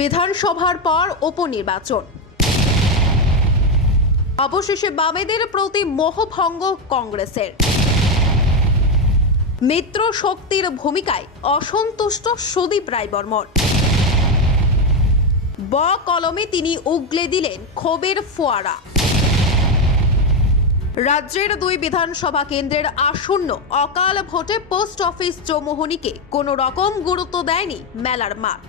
বিধানসভার পর উপনির্বাচন, অবশেষে বামেদের প্রতি মোহভঙ্গ কংগ্রেসের। মিত্র শক্তির ভূমিকায় অসন্তুষ্ট সুদীপ রায় বর্মন। কলমে তিনি উগলে দিলেন ক্ষোভের ফোয়ারা। রাজ্যের 2 বিধানসভা কেন্দ্রের আসন্ন অকাল ভোটে পোস্ট অফিস চৌমুহনীকে কোনো রকম গুরুত্ব দেয়নি মেলার মাঠ।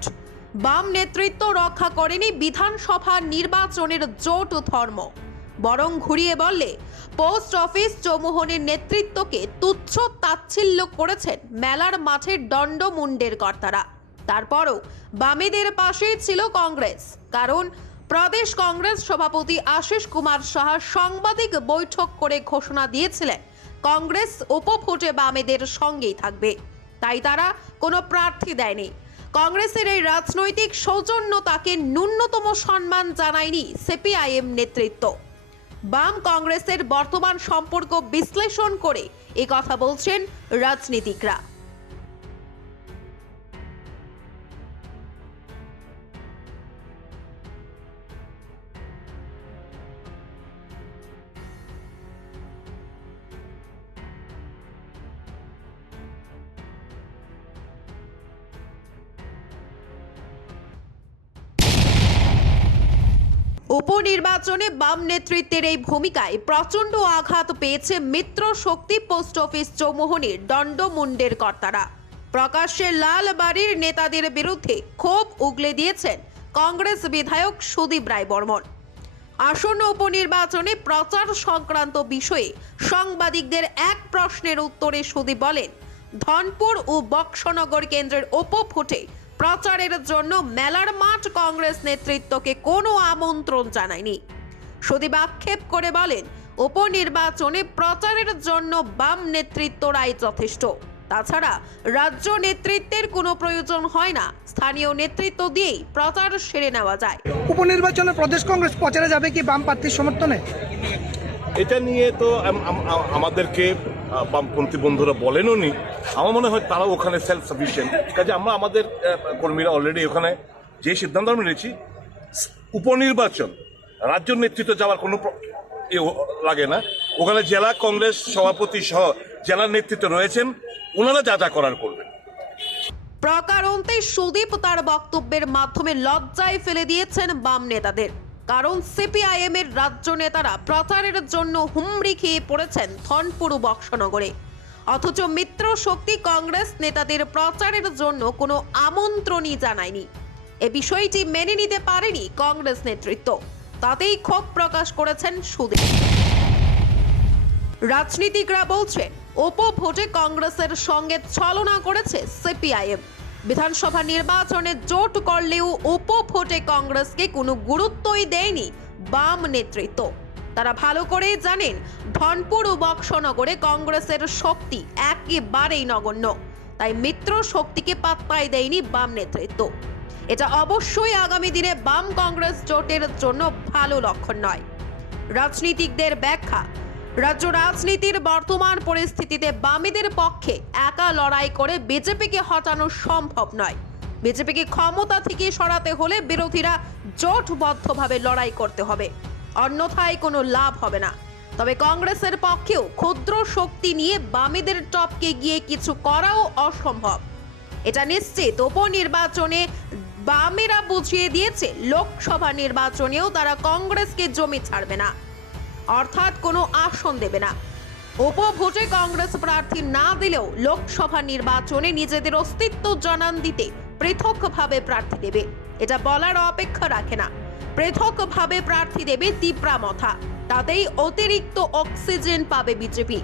বাম নেতৃত্ব রক্ষা করেনি বিধানসভা নির্বাচনের জোট ধর্ম, বরং ঘুরিয়ে বললে পোস্ট অফিস চৌমুহনীর নেতৃত্বকে তুচ্ছ তাচ্ছিল্য করেছেন মেলার মাঠের দণ্ডমুণ্ডের কর্তারা। তারপরও বামেদের পাশেই ছিল কংগ্রেস, কারণ প্রদেশ কংগ্রেস সভাপতি আশিস কুমার সাহা সাংবাদিক বৈঠক করে ঘোষণা দিয়েছিলেন কংগ্রেস উপভোটে বামেদের সঙ্গেই থাকবে, তাই তারা কোনো প্রার্থী দেয়নি। কংগ্রেসের এই রাজনৈতিক সৌজন্যতাকে ন্যূনতম সম্মান জানায়নি সিপিআইএম নেতৃত্ব। বাম কংগ্রেসের বর্তমান সম্পর্ক বিশ্লেষণ করে এই কথা বলছেন রাজনীতিকরা। উপনির্বাচনে বাম নেতৃত্বের এই ভূমিকায় প্রচন্ড আঘাত পেয়েছে মিত্র শক্তি পোস্ট অফিস চৌমুহনীর দণ্ডমুণ্ডের কর্তারা। প্রকাশ্যে লাল বাড়ির নেতাদের বিরুদ্ধে ক্ষোভ উগলে দিয়েছেন কংগ্রেস বিধায়ক সুদীপ রায় বর্মন। আসন্ন উপনির্বাচনে প্রচার সংক্রান্ত বিষয়ে সাংবাদিকদের এক প্রশ্নের উত্তরে সুদীপ বলেন, ধনপুর ও বক্সনগর কেন্দ্রের উপভোটে প্রচারের জন্য মেলার মাঠ কংগ্রেস নেতৃত্বকে কোনো আমন্ত্রণ জানায়নি। সুদীপ আক্ষেপ করে বলেন, উপনির্বাচনে প্রচারের জন্য বাম নেতৃত্বরাই যথেষ্ট, তাছাড়া রাজ্য নেতৃত্বের কোনো প্রয়োজন হয় না, স্থানীয় নেতৃত্ব দিয়েই প্রচার সেরে নেওয়া যায়। উপনির্বাচনে প্রদেশ কংগ্রেস প্রচারে যাবে কি বাম প্রার্থীর সমর্থনে? এটা নিয়ে তো আমাদেরকে বামপন্থী বন্ধুরা বলেনও নি। আমার মনে হয় তারাও ওখানে সেলফ সাফিসিয়েন্ট, কাজে আমরা আমাদের কর্মীরা অলরেডি ওখানে যে সিদ্ধান্ত আমরা নিয়েছি, উপনির্বাচন রাজ্য নেতৃত্ব যাওয়ার কোনো লাগে না। ওখানে জেলা কংগ্রেস সভাপতি সহ জেলার নেতৃত্ব রয়েছেন, ওনারা যা যা করার করবেন। প্রকারান্তে সুদীপ তার বক্তব্যের মাধ্যমে লজ্জায় ফেলে দিয়েছেন বাম নেতাদের, কারণ সিপিআইএম এর রাজ্য নেতারা প্রচারের জন্য হুমড়ি খেয়ে পড়েছেন ধনপুর বক্সনগরে, অথচ মিত্র শক্তি কংগ্রেস নেতাদের প্রচারের জন্য কোনো আমন্ত্রণই জানায়নি। এ বিষয়টি মেনে নিতে পারেনি কংগ্রেস নেতৃত্ব, তাতেই ক্ষোভ প্রকাশ করেছেন সুদীপ। রাজনীতিকরা বলছেন, উপভোটে কংগ্রেসের সঙ্গে ছলনা করেছে সিপিআইএম। বিধানসভা নির্বাচনে জোট করলেও উপভোটে কংগ্রেসকে কোনো গুরুত্বই দেয়নি বাম নেতৃত্ব। তারা ভালো করেই জানেন ধনপুর ও বক্সনগরে কংগ্রেসের শক্তি একেবারেই নগণ্য, তাই মিত্র শক্তিকে পাত্তাই দেয়নি বাম নেতৃত্ব। এটা অবশ্যই আগামী দিনে বাম কংগ্রেস জোটের জন্য ভালো লক্ষণ নয়। রাজনীতিকদের ব্যাখ্যা, রাজ্য রাজনীতির বর্তমান পরিস্থিতিতে বামেদের পক্ষে একা লড়াই করে বিজেপিকে হটানো সম্ভব নয়। বিজেপিকে ক্ষমতা থেকে সরাতে হলে বিরোধীরা জোটবদ্ধভাবে লড়াই করতে হবে, অন্যথায় কোনো লাভ হবে না। তবে কংগ্রেসের পক্ষেও ক্ষুদ্র শক্তি নিয়ে বামেদের টপকে গিয়ে কিছু করাও অসম্ভব। এটা নিশ্চিত উপনির্বাচনে বামেরা বুঝিয়ে দিয়েছে, লোকসভা নির্বাচনেও তারা কংগ্রেসকে জমি ছাড়বে না, অর্থাৎ কোনো আসন দেবে না। উপভোটে কংগ্রেস প্রার্থী না দিলেও লোকসভা নির্বাচনে নিজেদের অস্তিত্ব জানান দিতে পৃথকভাবে প্রার্থী দেবে, এটা বলার অপেক্ষা রাখে না। পৃথকভাবে প্রার্থী দেবে তিপ্রামথা, তাতেই অতিরিক্ত অক্সিজেন পাবে বিজেপি।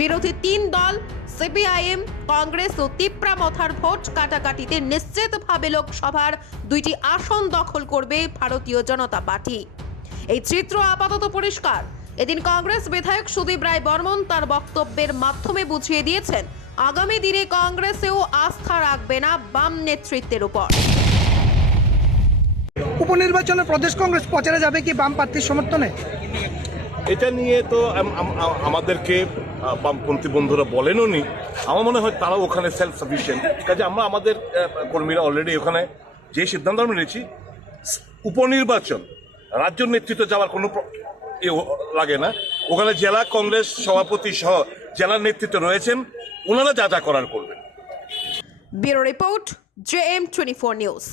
বিরোধী 3 দল সিপিআইএম, কংগ্রেস ও তিপ্রামথার ভোট কাটাকাটিতে নিশ্চিতভাবে লোকসভার 2টি আসন দখল করবে ভারতীয় জনতা পার্টি। এই চিত্র আপাতত পরিষ্কার। এদিন কংগ্রেস বিধায়ক সুদীপ রায় বর্মন তার বক্তব্যের মাধ্যমে বুঝিয়ে দিয়েছেন, আগামী দিনে কংগ্রেসেও আস্থা রাখবে না বাম নেতৃত্বের উপর। উপনির্বাচনে প্রদেশ কংগ্রেস প্রচারে যাবে কি বাম প্রার্থীর সমর্থনে? এটা নিয়ে তো আমাদেরকে বামপন্থী বন্ধুরা বলেনও নি। আমার মনে হয় তারাও ওখানে সেলফ সাফিসিয়েন্ট, কাজে আমরা আমাদের কর্মীরা অলরেডি ওখানে যে সিদ্ধান্ত আমরা নিয়েছি, উপনির্বাচন রাজ্য নেতৃত্ব যাওয়ার কোনো লাগে না, ওখানে জেলা কংগ্রেস সভাপতি সহ জেলার নেতৃত্ব রয়েছেন, ওনারা যা যা করার করবেন। Bureau report JM24 news.